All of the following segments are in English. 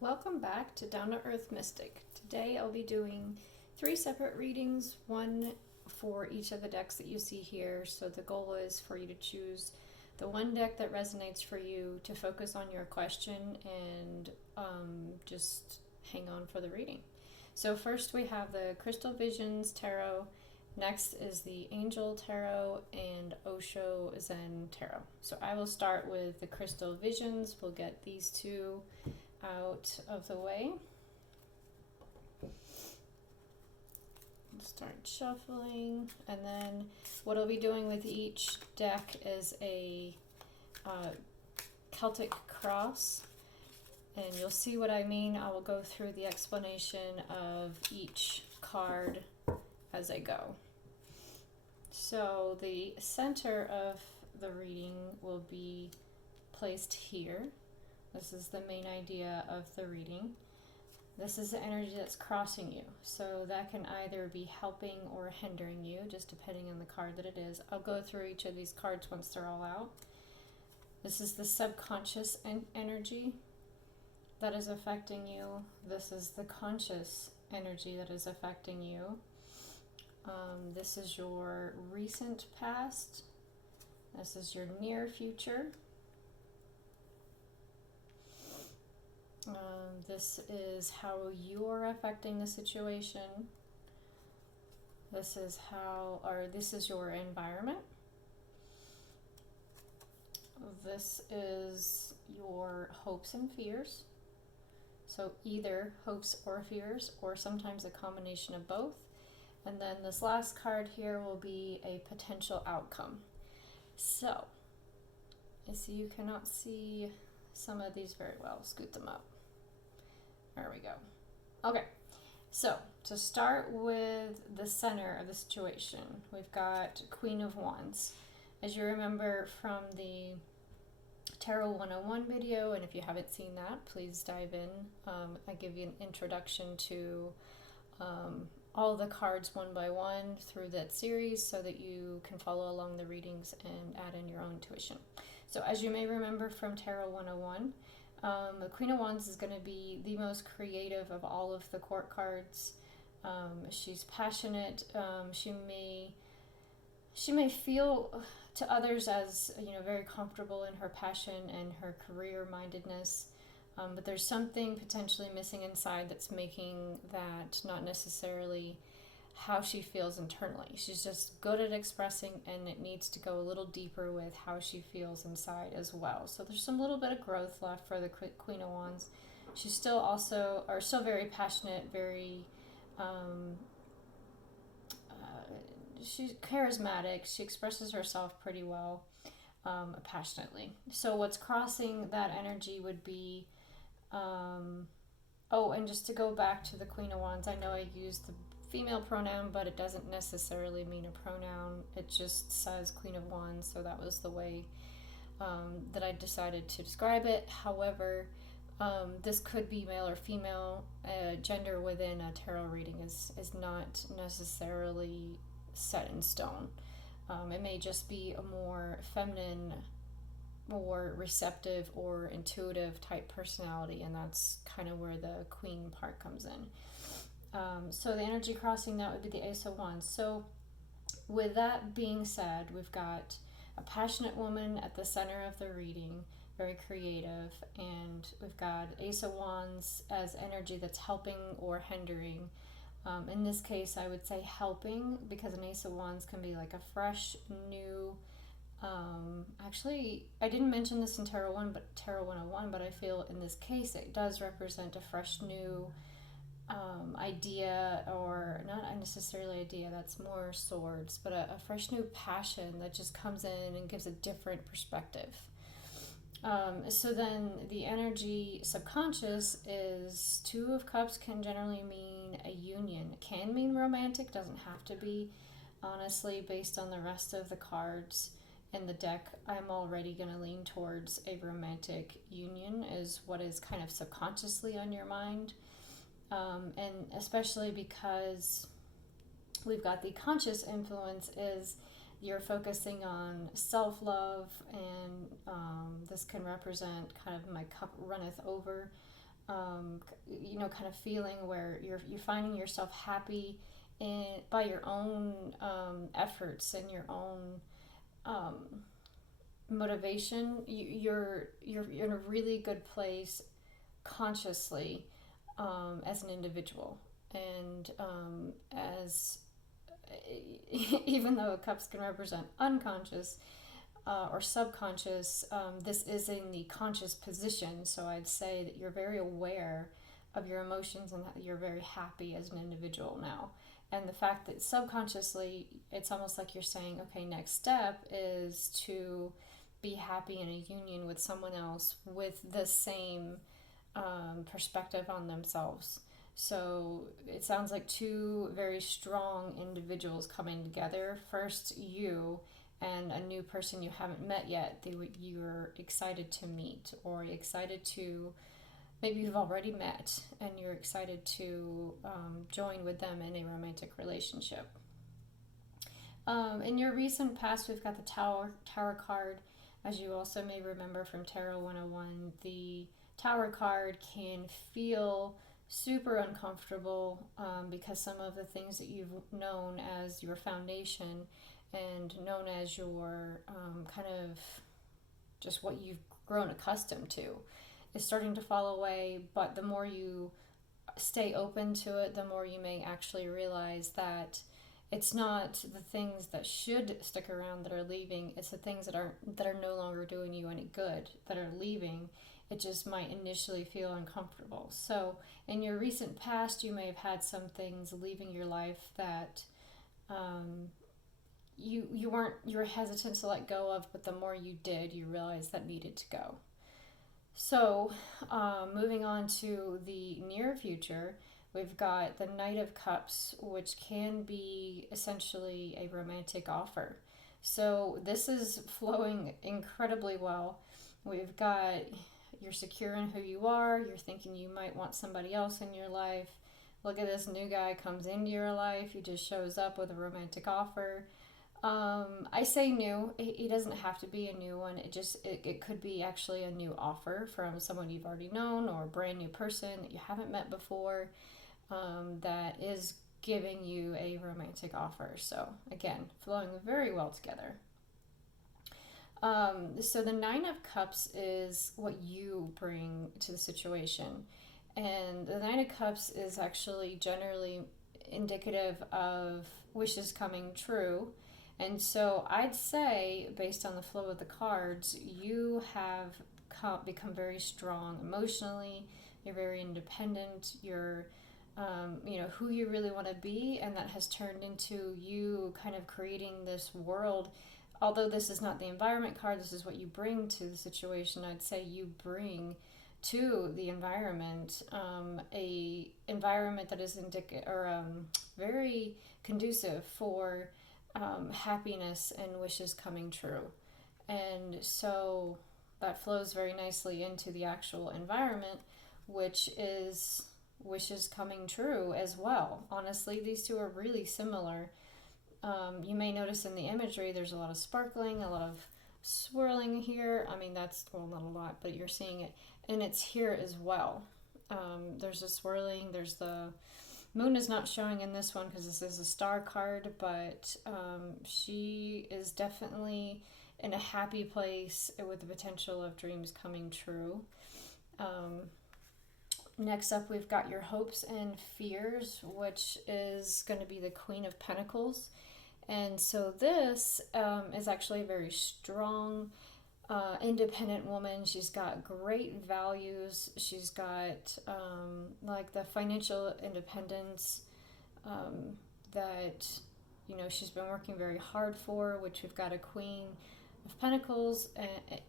Welcome back to Down to Earth Mystic. Today I'll be doing 3 separate readings, one for each of the decks that you see here. So the goal is for you to choose the one deck that resonates for you, to focus on your question, and just hang on for the reading. So first we have the Crystal Visions Tarot. Next is the Angel Tarot and Osho Zen Tarot. So I will start with the Crystal Visions. We'll get these two out of the way. Start shuffling, and then what I'll be doing with each deck is a Celtic cross, and you'll see what I mean. I will go through the explanation of each card as I go. So the center of the reading will be placed here. This is the main idea of the reading. This is the energy that's crossing you. So that can either be helping or hindering you, just depending on the card that it is. I'll go through each of these cards once they're all out. This is the subconscious energy that is affecting you. This is the conscious energy that is affecting you. This is your recent past. This is your near future. This is how you're affecting the situation. This is your environment. This is your hopes and fears. So either hopes or fears, or sometimes a combination of both. And then this last card here will be a potential outcome. So, I see you cannot see some of these very well. Scoot them up. There we go. Okay, so to start with the center of the situation, we've got Queen of Wands. As you remember from the Tarot 101 video, and if you haven't seen that, please dive in. I give you an introduction to all the cards one by one through that series so that you can follow along the readings and add in your own intuition. So as you may remember from Tarot 101, the Queen of Wands is going to be the most creative of all of the court cards. She's passionate. She may feel to others as very comfortable in her passion and her career-mindedness, but there's something potentially missing inside that's making that not necessarily how she feels internally. She's just good at expressing, and it needs to go a little deeper with how she feels inside as well. So there's some little bit of growth left for the Queen of Wands. She's still very passionate, very she's charismatic. She expresses herself pretty well, passionately. So what's crossing that energy would be and just to go back to the Queen of Wands, I know I used the female pronoun, but it doesn't necessarily mean a pronoun. It just says Queen of Wands, so that was the way that I decided to describe it. However, this could be male or female. Gender within a tarot reading is not necessarily set in stone. It may just be a more feminine, more receptive or intuitive type personality, and that's kind of where the queen part comes in. So the energy crossing, that would be the Ace of Wands. So with that being said, we've got a passionate woman at the center of the reading, very creative, and we've got Ace of Wands as energy that's helping or hindering. In this case, I would say helping, because an Ace of Wands can be like a fresh, new, actually, I didn't mention this in Tarot 101, but I feel in this case it does represent a fresh, new idea, or not necessarily idea, that's more swords, but a fresh new passion that just comes in and gives a different perspective. So then the energy subconscious is Two of Cups can generally mean a union. It can mean romantic, doesn't have to be. Honestly, based on the rest of the cards in the deck, I'm already going to lean towards a romantic union is what is kind of subconsciously on your mind. And especially because we've got the conscious influence is you're focusing on self-love, and this can represent kind of my cup runneth over. kind of feeling where you're finding yourself happy by your own efforts and your own um, motivation. You're in a really good place consciously as an individual, and as even though cups can represent unconscious or subconscious, this is in the conscious position. So I'd say that you're very aware of your emotions and that you're very happy as an individual now. And the fact that subconsciously, it's almost like you're saying, okay, next step is to be happy in a union with someone else with the same perspective on themselves. So it sounds like two very strong individuals coming together. First, you and a new person you haven't met yet that you're excited to meet, or excited to, maybe you've already met and you're excited to join with them in a romantic relationship. In your recent past, we've got the Tower card. As you also may remember from Tarot 101, the Tower card can feel super uncomfortable because some of the things that you've known as your foundation and known as your kind of just what you've grown accustomed to is starting to fall away. But the more you stay open to it, the more you may actually realize that it's not the things that should stick around that are leaving. It's the things that are no longer doing you any good that are leaving. It just might initially feel uncomfortable. So in your recent past, you may have had some things leaving your life that you were hesitant to let go of, but the more you did, you realized that needed to go. So moving on to the near future, we've got the Knight of Cups, which can be essentially a romantic offer. So this is flowing incredibly well. We've got, you're secure in who you are. You're thinking you might want somebody else in your life. Look at this new guy comes into your life. He just shows up with a romantic offer. I say new. It doesn't have to be a new one. It could be actually a new offer from someone you've already known, or a brand new person that you haven't met before, that is giving you a romantic offer. So again, flowing very well together. So the Nine of Cups is what you bring to the situation. And the Nine of Cups is actually generally indicative of wishes coming true. And so I'd say, based on the flow of the cards, you have become very strong emotionally. You're very independent. You're, who you really want to be. And that has turned into you kind of creating this world. Although this is not the environment card, this is what you bring to the situation. I'd say you bring to the environment a environment that is very conducive for happiness and wishes coming true. And so that flows very nicely into the actual environment, which is wishes coming true as well. Honestly, these two are really similar. You may notice in the imagery there's a lot of sparkling, a lot of swirling here. I mean, that's, well, not a lot, but you're seeing it. And it's here as well. There's a swirling, there's the moon is not showing in this one because this is a star card, but she is definitely in a happy place with the potential of dreams coming true. Next up, we've got your hopes and fears, which is going to be the Queen of Pentacles. And so this is actually a very strong, independent woman. She's got great values. She's got like the financial independence that, she's been working very hard for, which we've got a Queen of Pentacles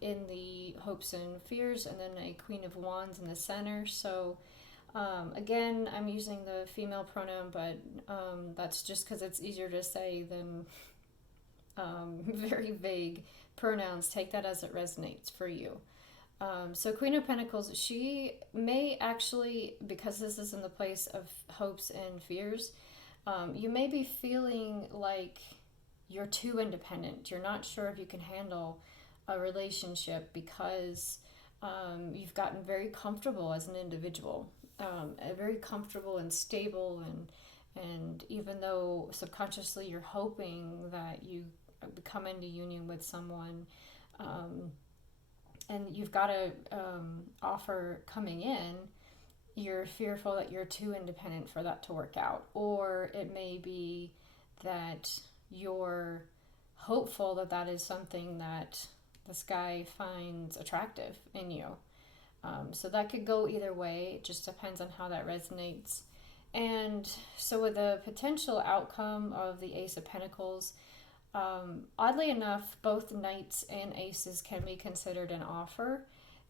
in the hopes and fears, and then a Queen of Wands in the center. So again, I'm using the female pronoun, but that's just because it's easier to say than very vague pronouns. Take that as it resonates for you. So Queen of Pentacles, she may actually, because this is in the place of hopes and fears, you may be feeling like you're too independent. You're not sure if you can handle a relationship because You've gotten very comfortable as an individual, very comfortable and stable, and even though subconsciously you're hoping that you come into union with someone, and you've got a offer coming in, you're fearful that you're too independent for that to work out. Or it may be that you're hopeful that that is something that this guy finds attractive in you. So that could go either way. It just depends on how that resonates. And so with the potential outcome of the Ace of Pentacles, oddly enough, both Knights and Aces can be considered an offer.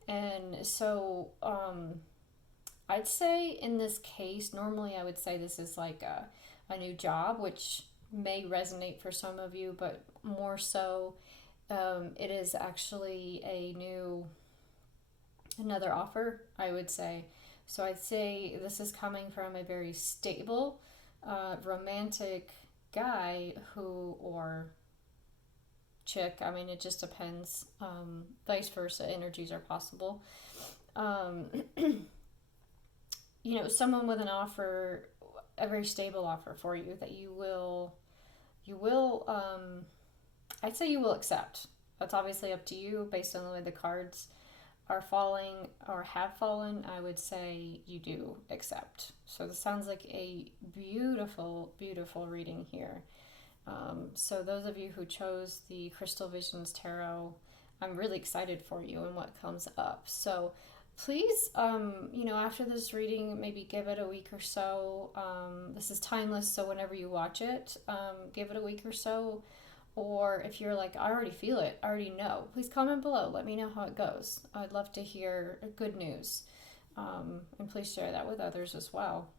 And so I'd say in this case, normally I would say this is like a new job, which may resonate for some of you, but more so it is actually another offer, I would say. So I'd say this is coming from a very stable, romantic guy or chick. I mean, it just depends. Vice versa, energies are possible. Someone with an offer, a very stable offer for you that you will, I'd say you will accept. That's obviously up to you based on the way the cards are falling or have fallen. I would say you do accept. So this sounds like a beautiful, beautiful reading here. So those of you who chose the Crystal Visions Tarot, I'm really excited for you and what comes up. So please, after this reading, maybe give it a week or so. This is timeless, so whenever you watch it, give it a week or so. Or if you're like, I already feel it, I already know, please comment below. Let me know how it goes. I'd love to hear good news. And please share that with others as well.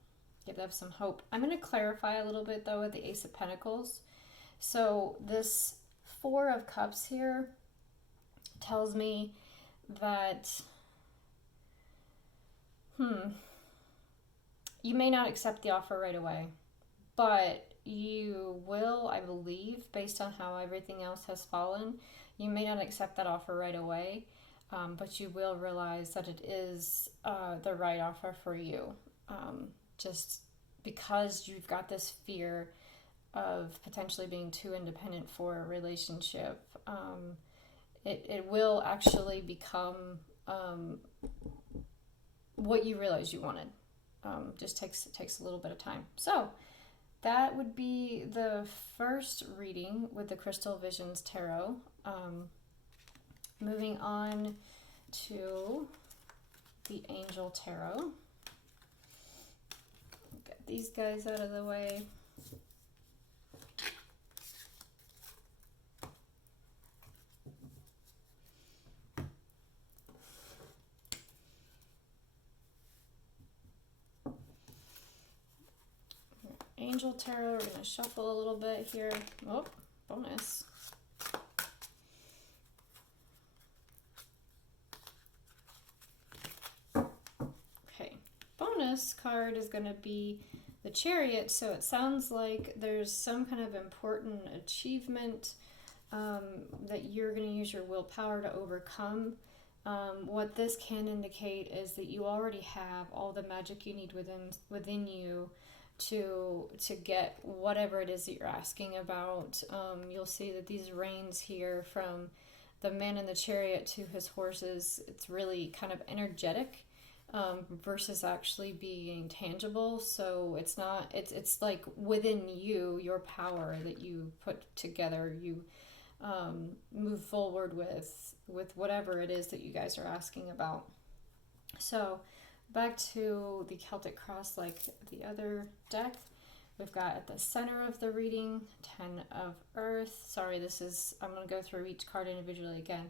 Give them some hope. I'm going to clarify a little bit, though, with the Ace of Pentacles. So this Four of Cups here tells me that you may not accept the offer right away, but you will, I believe, based on how everything else has fallen, you may not accept that offer right away, but you will realize that it is the right offer for you. Just because you've got this fear of potentially being too independent for a relationship, it will actually become what you realize you wanted. Just takes a little bit of time. So that would be the first reading with the Crystal Visions Tarot. Moving on to the Angel Tarot. Get these guys out of the way. Angel Tarot, we're going to shuffle a little bit here. Oh, bonus. Okay, bonus card is going to be the Chariot, so it sounds like there's some kind of important achievement that you're going to use your willpower to overcome. What this can indicate is that you already have all the magic you need within you to get whatever it is that you're asking about. You'll see that these reins here, from the man in the chariot to his horses, it's really kind of energetic versus actually being tangible. So it's not, it's like within you, your power that you put together, you move forward with whatever it is that you guys are asking about. So back to the Celtic Cross, like the other deck, we've got at the center of the reading, 10 of Earth. Sorry, I'm going to go through each card individually again.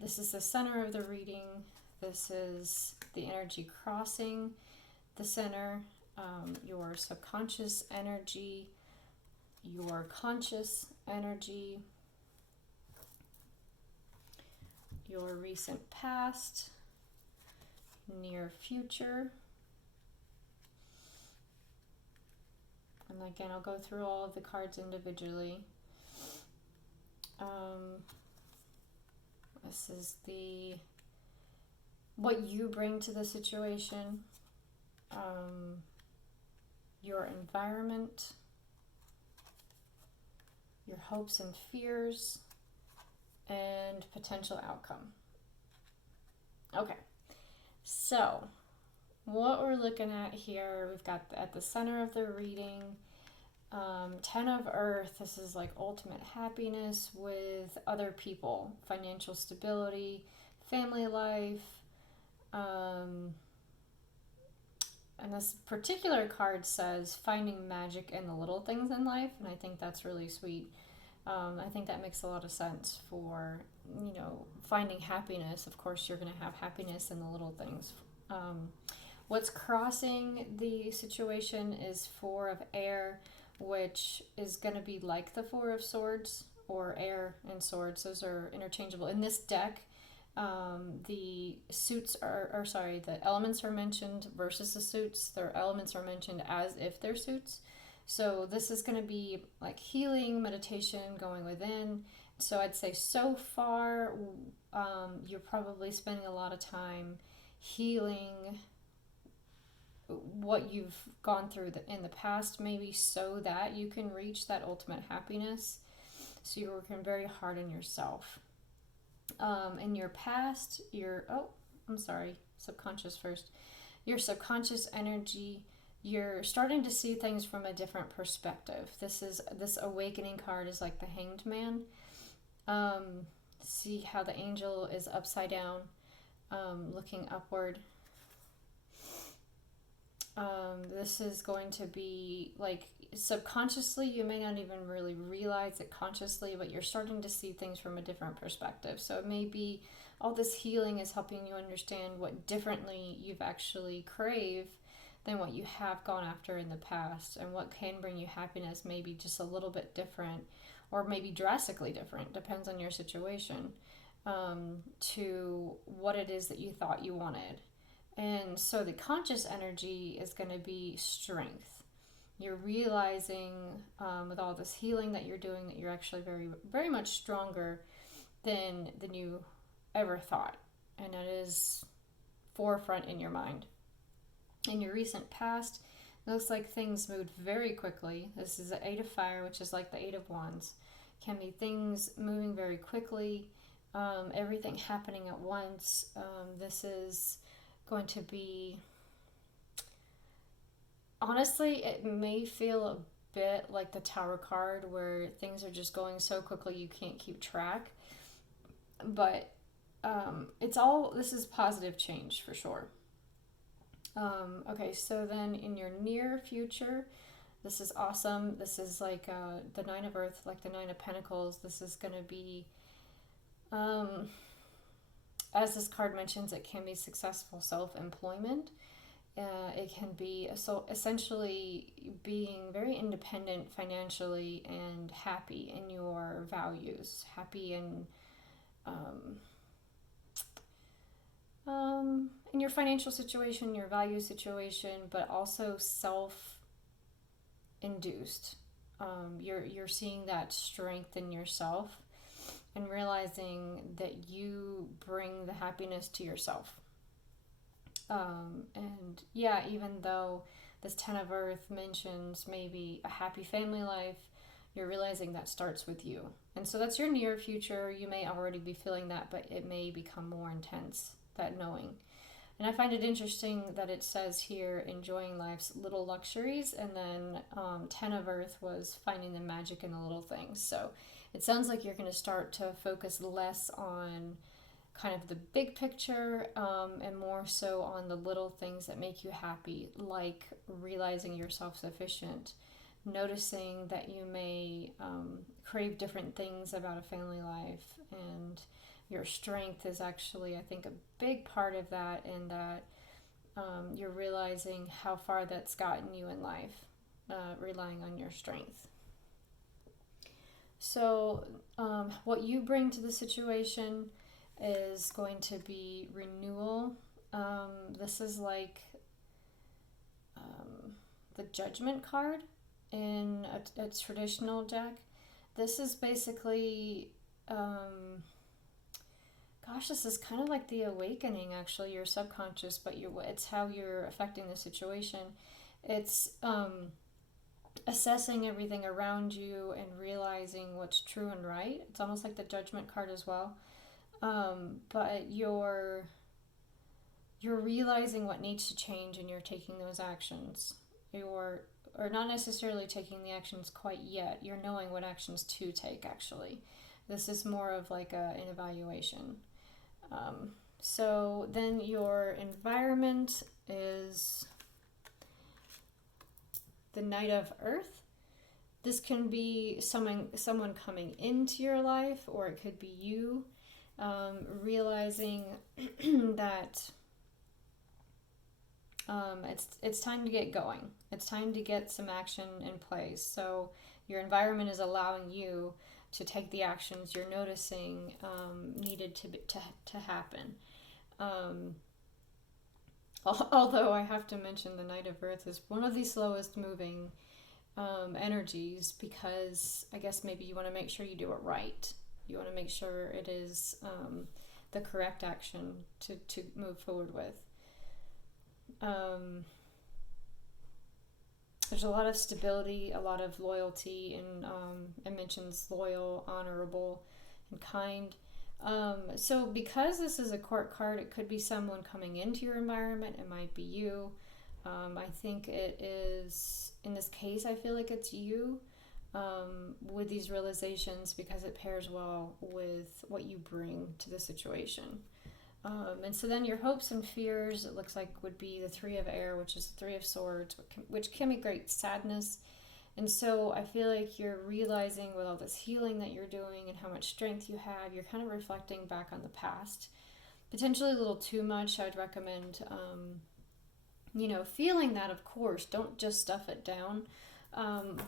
This is the center of the reading. This is the energy crossing the center, your subconscious energy, your conscious energy, your recent past, near future. And again, I'll go through all of the cards individually. This is the what you bring to the situation, your environment, your hopes and fears, and potential outcome. Okay, so what we're looking at here, we've got at the center of the reading, 10 of Earth. This is like ultimate happiness with other people, financial stability, family life. And this particular card says finding magic in the little things in life, and I think that's really sweet. I think that makes a lot of sense for, finding happiness. Of course, you're going to have happiness in the little things. What's crossing the situation is Four of Air, which is going to be like the Four of Swords, or Air and Swords. Those are interchangeable. In this deck, the elements are mentioned versus the suits. Their elements are mentioned as if they're suits. So this is going to be like healing, meditation, going within. So I'd say so far, you're probably spending a lot of time healing what you've gone through in the past, maybe so that you can reach that ultimate happiness. So you're working very hard on yourself. In your past, subconscious first. Your subconscious energy, you're starting to see things from a different perspective. This awakening card is like the Hanged Man. See how the angel is upside down, looking upward. This is going to be like subconsciously, you may not even really realize it consciously, but you're starting to see things from a different perspective. So it may be all this healing is helping you understand what differently you've actually craved than what you have gone after in the past, and what can bring you happiness may be just a little bit different, or maybe drastically different, depends on your situation, to what it is that you thought you wanted. And so the conscious energy is going to be strength. You're realizing with all this healing that you're doing that you're actually very, very much stronger than you ever thought. And it is forefront in your mind. In your recent past, it looks like things moved very quickly. This is the Eight of Fire, which is like the Eight of Wands. Can be things moving very quickly, everything happening at once. This is going to be, honestly, it may feel a bit like the Tower card, where things are just going so quickly you can't keep track. But this is positive change for sure. Okay, so then in your near future, this is awesome. This is like the Nine of Earth, like the Nine of Pentacles. This is going to be, as this card mentions, it can be successful self-employment. It can be essentially being very independent financially and happy in your values, happy in your financial situation, your value situation, but also self-induced. You're seeing that strength in yourself and realizing that you bring the happiness to yourself. And yeah, even though this 10 of Earth mentions maybe a happy family life, you're realizing that starts with you. And so that's your near future. You may already be feeling that, but it may become more intense, that knowing. And I find it interesting that it says here, enjoying life's little luxuries, and then 10 of Earth was finding the magic in the little things. So it sounds like you're going to start to focus less on kind of the big picture, and more so on the little things that make you happy, like realizing you're self-sufficient, noticing that you may crave different things about a family life, and your strength is actually, I think, a big part of that, and that you're realizing how far that's gotten you in life, relying on your strength. So what you bring to the situation is going to be renewal. This is like the Judgment card in a traditional deck. This is basically gosh, this is kind of like the awakening, actually, your subconscious, but it's how you're affecting the situation. It's assessing everything around you and realizing what's true and right. It's almost like the judgment card as well. But you're realizing what needs to change, and you're taking those actions. Or not necessarily taking the actions quite yet. You're knowing what actions to take, actually. This is more of like an evaluation. So then your environment is the Knight of Earth. This can be someone coming into your life, or it could be you realizing that it's time to get going. It's time to get some action in place. So your environment is allowing you to take the actions you're noticing needed to happen. Although I have to mention the Knight of Earth is one of the slowest moving energies, because I guess maybe you want to make sure you do it right. You want to make sure it is the correct action to move forward with. There's a lot of stability, a lot of loyalty, and it mentions loyal, honorable, and kind. So because this is a court card, it could be someone coming into your environment. It might be you. I think it is, in this case, I feel like it's you with these realizations, because it pairs well with what you bring to the situation. And so then your hopes and fears, it looks like, would be the Three of Air, which is the Three of Swords, which can be great sadness. And so I feel like you're realizing with all this healing that you're doing and how much strength you have, you're kind of reflecting back on the past. Potentially a little too much. I'd recommend, feeling that, of course. Don't just stuff it down,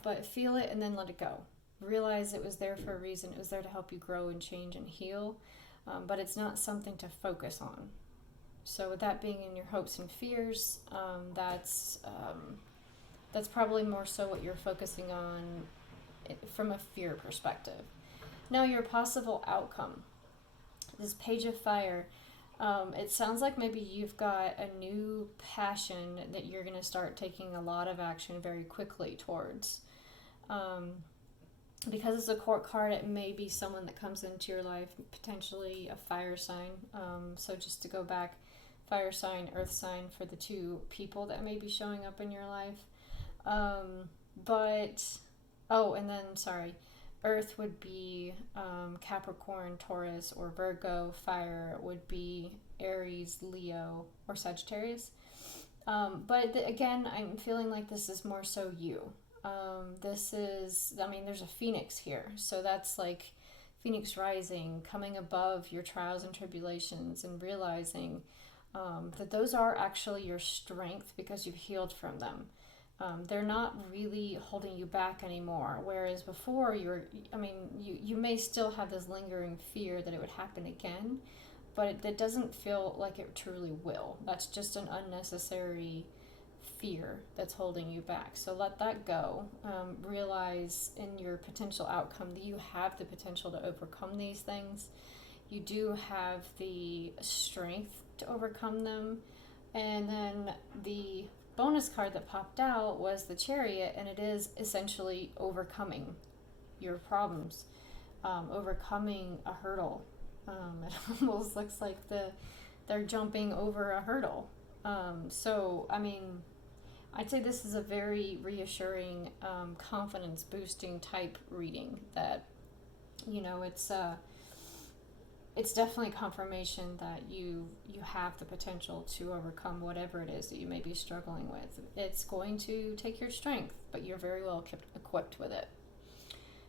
but feel it and then let it go. Realize it was there for a reason. It was there to help you grow and change and heal. But it's not something to focus on. So with that being in your hopes and fears, that's probably more so what you're focusing on from a fear perspective. Now your possible outcome, this Page of Fire, it sounds like maybe you've got a new passion that you're going to start taking a lot of action very quickly towards. Because it's a court card, it may be someone that comes into your life, potentially a fire sign. So just to go back, fire sign, earth sign for the two people that may be showing up in your life. Earth would be Capricorn, Taurus, or Virgo. Fire would be Aries, Leo, or Sagittarius. Again, I'm feeling like this is more so you. There's a phoenix here. So that's like Phoenix rising, coming above your trials and tribulations and realizing that those are actually your strength because you've healed from them. They're not really holding you back anymore. Whereas before you may still have this lingering fear that it would happen again, but it doesn't feel like it truly will. That's just an unnecessary fear that's holding you back. So let that go. Realize in your potential outcome that you have the potential to overcome these things. You do have the strength to overcome them. And then the bonus card that popped out was the Chariot, and it is essentially overcoming your problems, overcoming a hurdle. It almost looks like they're jumping over a hurdle. I'd say this is a very reassuring, confidence boosting type reading that, it's definitely confirmation that you have the potential to overcome whatever it is that you may be struggling with. It's going to take your strength, but you're very well equipped with it.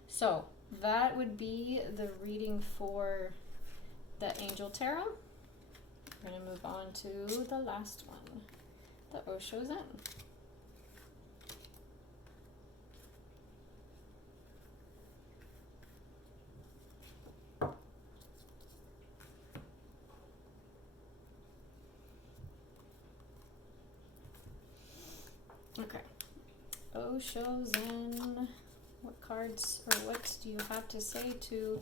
So that would be the reading for the Angel Tarot. We're going to move on to the last one, the Osho Zen. Okay, Osho Zen. What cards or what do you have to say to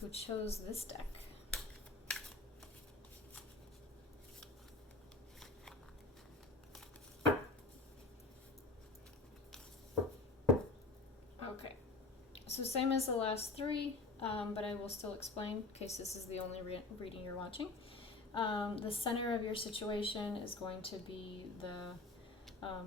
who chose this deck? So same as the last three, but I will still explain in case this is the only reading you're watching. The center of your situation is going to be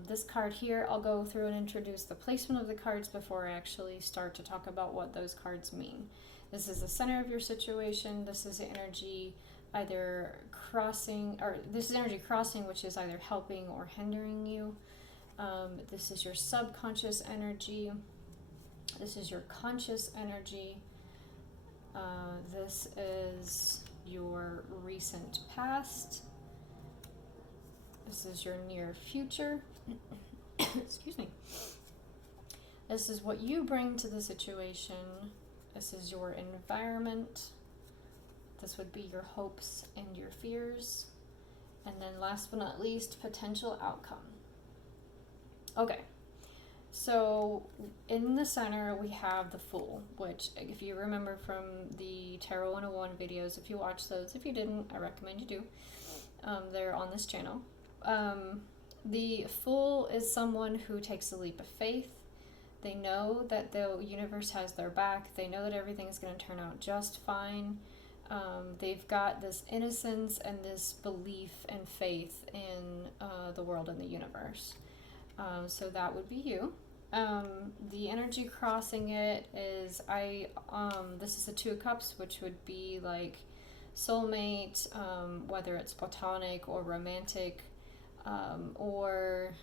this card here. I'll go through and introduce the placement of the cards before I actually start to talk about what those cards mean. This is the center of your situation. This is energy either crossing, or this is energy crossing, which is either helping or hindering you. This is your subconscious energy. This is your conscious energy. This is your recent past. This is your near future. Excuse me. This is what you bring to the situation. This is your environment. This would be your hopes and your fears. And then last but not least, potential outcome. Okay. So in the center we have the Fool, which if you remember from the Tarot 101 videos, if you watch those, if you didn't, I recommend you do. They're on this channel. The Fool is someone who takes a leap of faith. They know that the universe has their back. They know that everything is going to turn out just fine. They've got this innocence and this belief and faith in the world and the universe. So that would be you. The energy crossing it is this is the Two of Cups, which would be like soulmate, whether it's platonic or romantic, or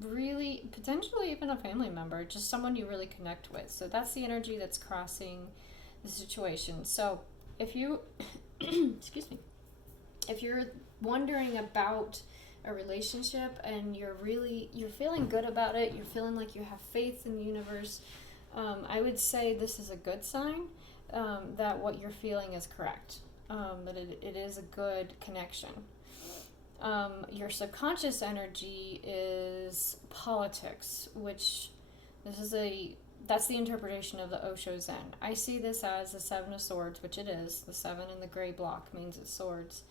really potentially even a family member, just someone you really connect with. So that's the energy that's crossing the situation. So if you excuse me, if you're wondering about a relationship and you're feeling good about it, you're feeling like you have faith in the universe, I would say this is a good sign that what you're feeling is correct, that it is a good connection. Your subconscious energy is politics, which that's the interpretation of the Osho Zen. I see this as the Seven of Swords, which it is. The seven in the gray block means it's swords,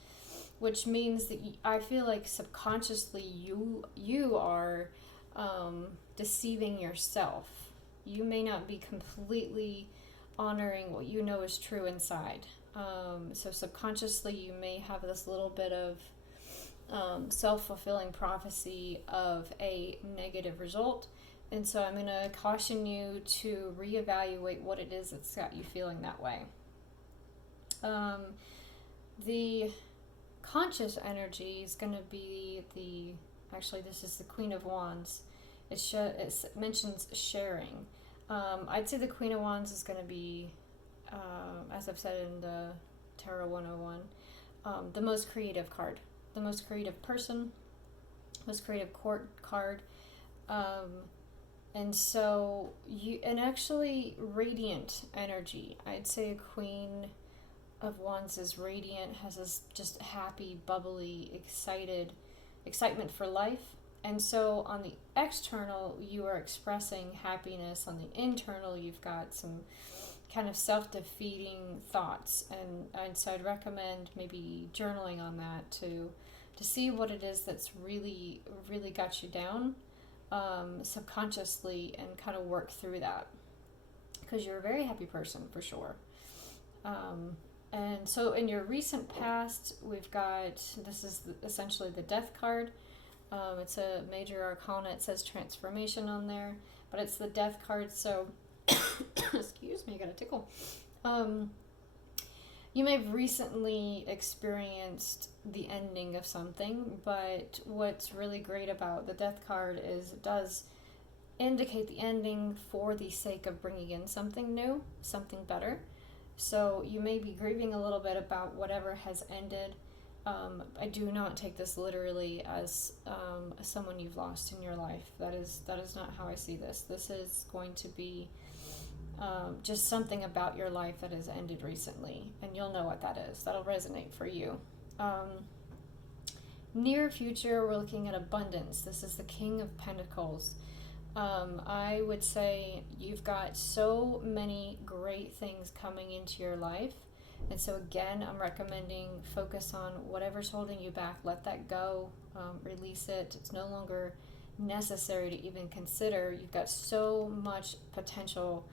which means that I feel like subconsciously you are deceiving yourself. You may not be completely honoring what you know is true inside. So subconsciously you may have this little bit of self-fulfilling prophecy of a negative result. And so I'm going to caution you to reevaluate what it is that's got you feeling that way. The conscious energy is going to be this is the Queen of Wands. It mentions sharing. I'd say the Queen of Wands is going to be, as I've said in the Tarot 101, the most creative card, the most creative person, most creative court card. And so actually radiant energy. I'd say a Queen of Wands is radiant, has this just happy, bubbly, excitement for life. And so on the external, you are expressing happiness. On the internal, you've got some kind of self-defeating thoughts. And so I'd recommend maybe journaling on that to see what it is that's really, really got you down subconsciously, and kind of work through that, because you're a very happy person for sure. And so in your recent past, we've got, this is essentially the Death card. It's a major arcana. It says transformation on there, but it's the Death card. So, excuse me, I got a tickle. You may have recently experienced the ending of something, but what's really great about the Death card is it does indicate the ending for the sake of bringing in something new, something better. So you may be grieving a little bit about whatever has ended. I do not take this literally as someone you've lost in your life. That is not how I see this. This is going to be just something about your life that has ended recently, and you'll know what that is. That'll resonate for you. Near future, we're looking at abundance. This is the King of Pentacles. I would say you've got so many great things coming into your life. And so again, I'm recommending focus on whatever's holding you back. Let that go. Release it. It's no longer necessary to even consider. You've got so much potential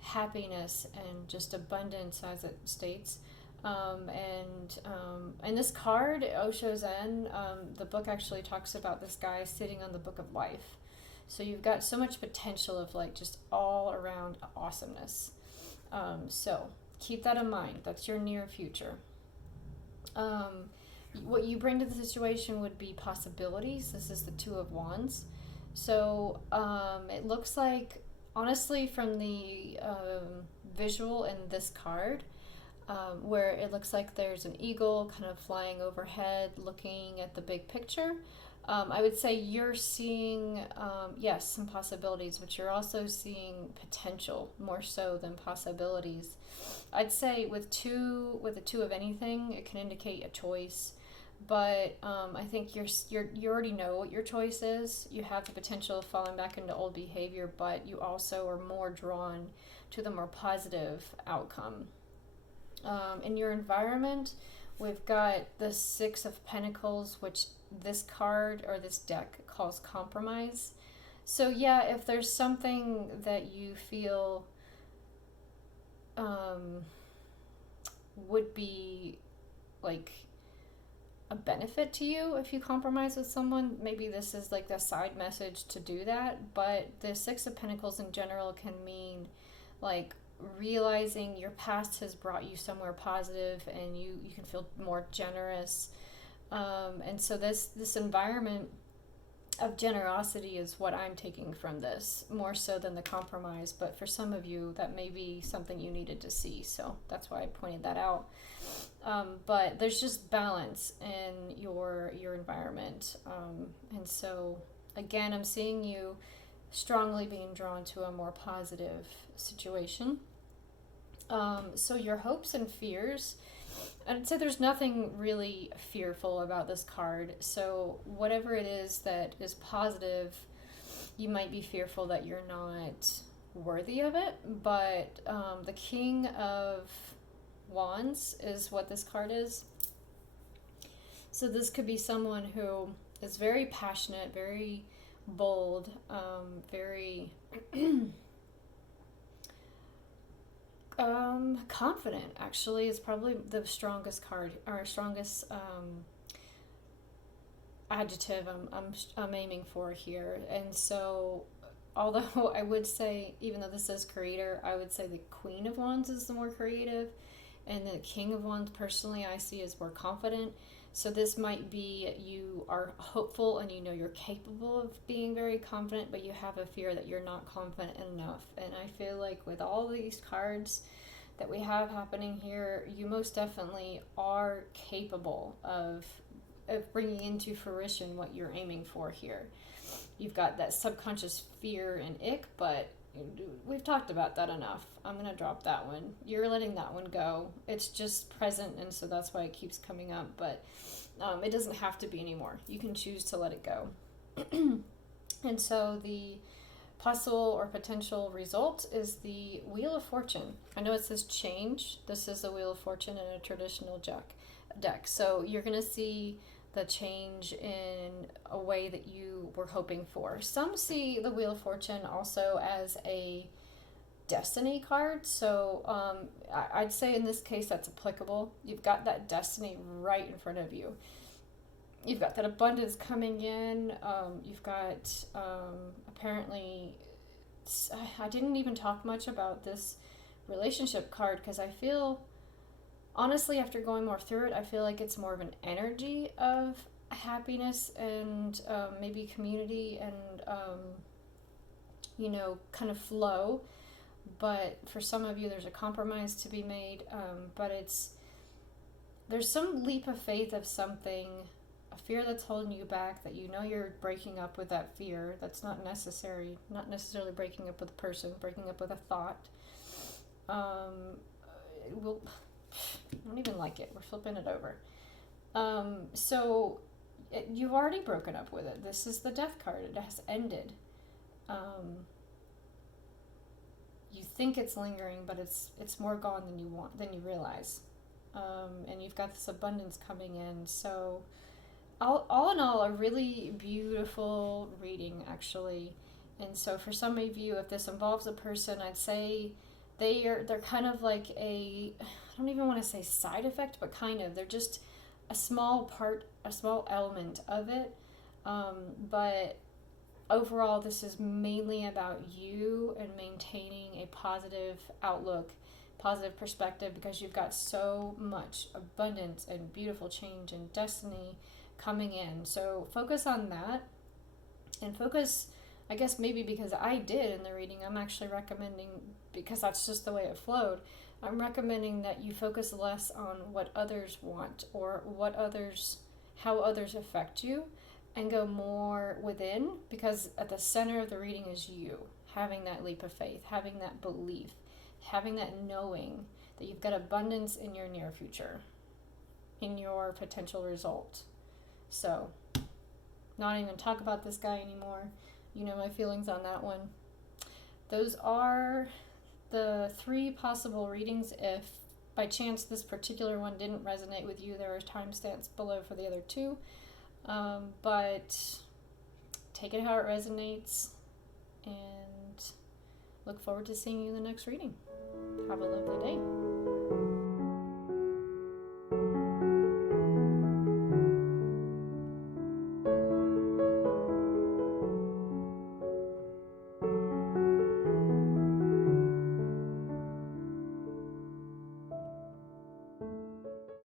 happiness and just abundance, as it states. And this card, Osho Zen, the book actually talks about this guy sitting on the book of life. So you've got so much potential of like just all around awesomeness. So keep that in mind. That's your near future. What you bring to the situation would be possibilities. This is the Two of Wands. So it looks like, honestly, from the visual in this card, where it looks like there's an eagle kind of flying overhead looking at the big picture. I would say you're seeing, yes, some possibilities, but you're also seeing potential more so than possibilities. I'd say with the two of anything, it can indicate a choice, but I think you already know what your choice is. You have the potential of falling back into old behavior, but you also are more drawn to the more positive outcome. In your environment, we've got the Six of Pentacles, which this card or this deck calls compromise. So yeah, if there's something that you feel would be like a benefit to you if you compromise with someone, maybe this is like the side message to do that. But the Six of Pentacles in general can mean like realizing your past has brought you somewhere positive and you can feel more generous. And so this environment of generosity is what I'm taking from this, more so than the compromise. But for some of you, that may be something you needed to see. So that's why I pointed that out. But there's just balance in your environment. And so, again, I'm seeing you strongly being drawn to a more positive situation. So your hopes and fears, I'd say there's nothing really fearful about this card. So whatever it is that is positive, you might be fearful that you're not worthy of it. But the King of Wands is what this card is. So this could be someone who is very passionate, very bold, very confident, actually, is probably the strongest card, or strongest adjective I'm aiming for here. And so, although I would say, even though this says creator, I would say the Queen of Wands is the more creative, and the King of Wands, personally, I see as more confident. So this might be you are hopeful and you know you're capable of being very confident, but you have a fear that you're not confident enough. And I feel like with all these cards that we have happening here, you most definitely are capable of bringing into fruition what you're aiming for here. You've got that subconscious fear and ick, but we've talked about that enough. I'm going to drop that one. You're letting that one go. It's just present, and so that's why it keeps coming up, but it doesn't have to be anymore. You can choose to let it go. And so the possible or potential result is the Wheel of Fortune. I know it says change. This is the Wheel of Fortune in a traditional deck. So you're going to see the change in a way that you were hoping for. Some see the Wheel of Fortune also as a destiny card. So I'd say in this case that's applicable. You've got that destiny right in front of you. You've got that abundance coming in. You've got apparently, I didn't even talk much about this relationship card because I feel, honestly, after going more through it, I feel like it's more of an energy of happiness and maybe community and, kind of flow. But for some of you, there's a compromise to be made. But there's some leap of faith of something, a fear that's holding you back, that you know you're breaking up with that fear. That's not necessarily breaking up with a person, breaking up with a thought. I don't even like it. We're flipping it over. You've already broken up with it. This is the Death card. It has ended. You think it's lingering, but it's more gone than you realize. And you've got this abundance coming in. So all in all, a really beautiful reading, actually. And so for some of you, if this involves a person, I'd say they're kind of like I don't even want to say side effect, but kind of. They're just a small part, a small element of it. But overall, this is mainly about you and maintaining a positive outlook, positive perspective, because you've got so much abundance and beautiful change and destiny coming in. So focus on that, and focus, I guess maybe because I did in the reading, I'm actually recommending, because that's just the way it flowed, I'm recommending that you focus less on what others want or how others affect you, and go more within, because at the center of the reading is you having that leap of faith, having that belief, having that knowing that you've got abundance in your near future, in your potential result. So, not even talk about this guy anymore. You know my feelings on that one. Those are the 3 possible readings. If by chance this particular one didn't resonate with you, there are timestamps below for the other 2. But take it how it resonates, and look forward to seeing you in the next reading. Have a lovely day.